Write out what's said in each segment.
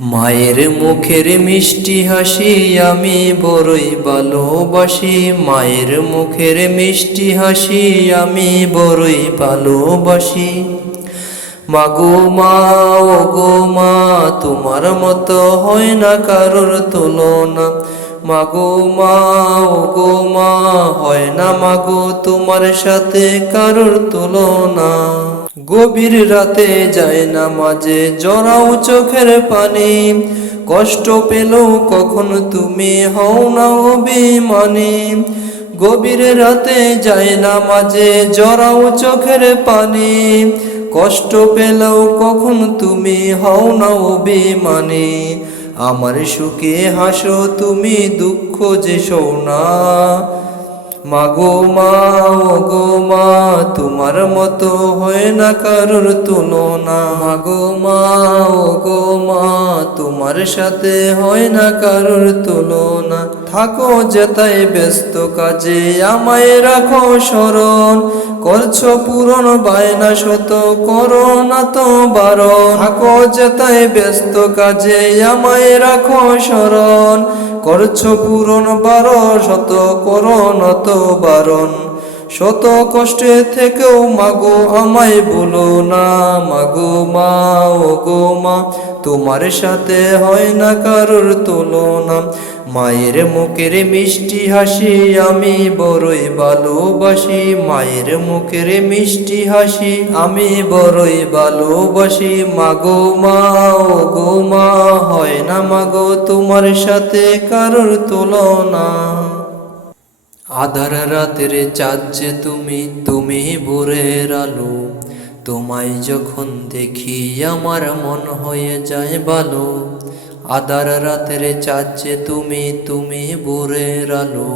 মায়ের মুখের মিষ্টি হাসি আমি বড়ই ভালোবাসি, মায়ের মুখের মিষ্টি হাসি আমি বড়ই ভালোবাসি। মাগো মা, ও গো মা, তোমার মতো হয় না কারোর তুলনা। মাগো মা, ও গো মা, হয় না মাগো তোমার সাথে কারোর তুলনা। গভীর রাতে যায় না মাঝে জড়াও চোখের পানি, কষ্ট পেলেও কখন তুমি হও না অভিমানী। গভীর রাতে যায় না মাঝে জড়াও চোখের পানি, কষ্ট পেলেও কখন তুমি হও না অভিমানী। আমার সুখে হাসো তুমি, দুঃখ যে সও না। মাগো মা, ও গো মা, তোমার মতো হয় না কারোর তুলনা। মাগো মা, ও গো মা, তোমার সাথে হয় না কারোর তুলনা। থাকো যেতাই ব্যস্ত কাজে আমায় রাখো স্মরণ, করছো পূরণ বায়না শত করো না তো বারণ। থাকো যেতাই ব্যস্ত কাজে আমায় রাখো স্মরণ, করছো পূরণ বারো শত করো না তো বারণ। শত কষ্টে থেকেও মাগো আমায় বলো না। মাগো মা, ও গো মা, তোমার সাথে হয় না কারোর তুলনা। মায়ের মুখের মিষ্টি হাসি আমি বড়ই ভালোবাসি, মায়ের মুখের মিষ্টি হাসি আমি বড়ই ভালোবাসি। মাগো মা, ও গো মা, হয় না মাগো তোমার সাথে কারোর তুলনা। আধার রাতের চাঁদ যে তুমি, তুমি ভোরের আলো, তোমায় যখন দেখি আমার মন হয়ে যায় ভালো। আধার রাতের চাঁদ যে তুমি, তুমি ভোরের আলো,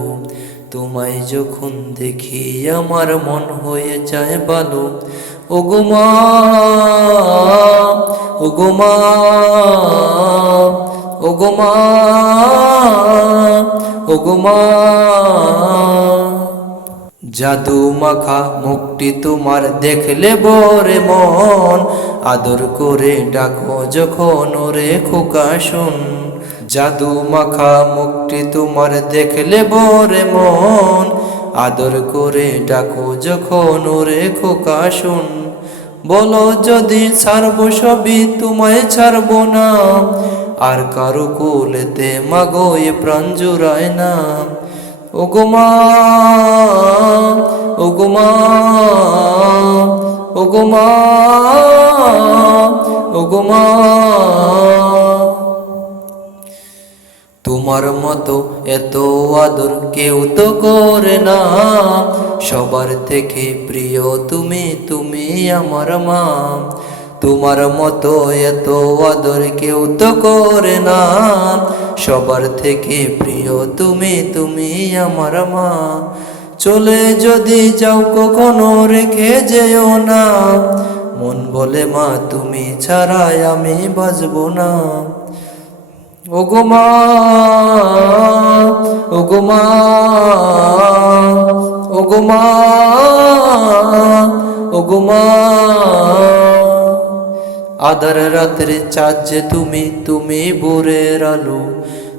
তোমায় যখন দেখি আমার মন হয়ে যায় ভালো। ওগো মা, ওগো মা, ওগো মা, ওগো মা। জাদু মাখা মুখটি তোমার দেখলে বরে মন, আদর করে ডাকো যখন ওরে খোকা শোন। জাদু মাখা মুখটি তোমার দেখলে বরে মন, আদর করে ডাকো যখন ওরে খোকা শোন। বলো যদি ছাড়বো সবই তোমায় ছাড়বো না, আর কারো কোলেতে মাগো এ প্রাণ জুড়ায় না। ওগো মা, ওগো মা, ওগো মা, ওগো মা। তোমার মতো এত আদর কেউ তো করে না, সবার থেকে প্রিয় তুমি, তুমি আমার মা। তোমার মতো এত আদর কেউ তো করে না, সবার থেকে প্রিয় তুমি, তুমি আমার মা। চলে যদি যাও কখনো রেখে যেও না, মন বলে মা তুমি ছাড়াই আমি বাঁচবো না। ওগো মা, ওগো মা, ওগো মা, ওগো মা। আধার রাতের চাঁদ যে তুমি, তুমি ভোরের আলো,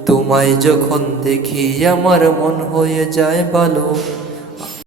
তোমায় যখন দেখি আমার মন হয়ে যায় ভালো।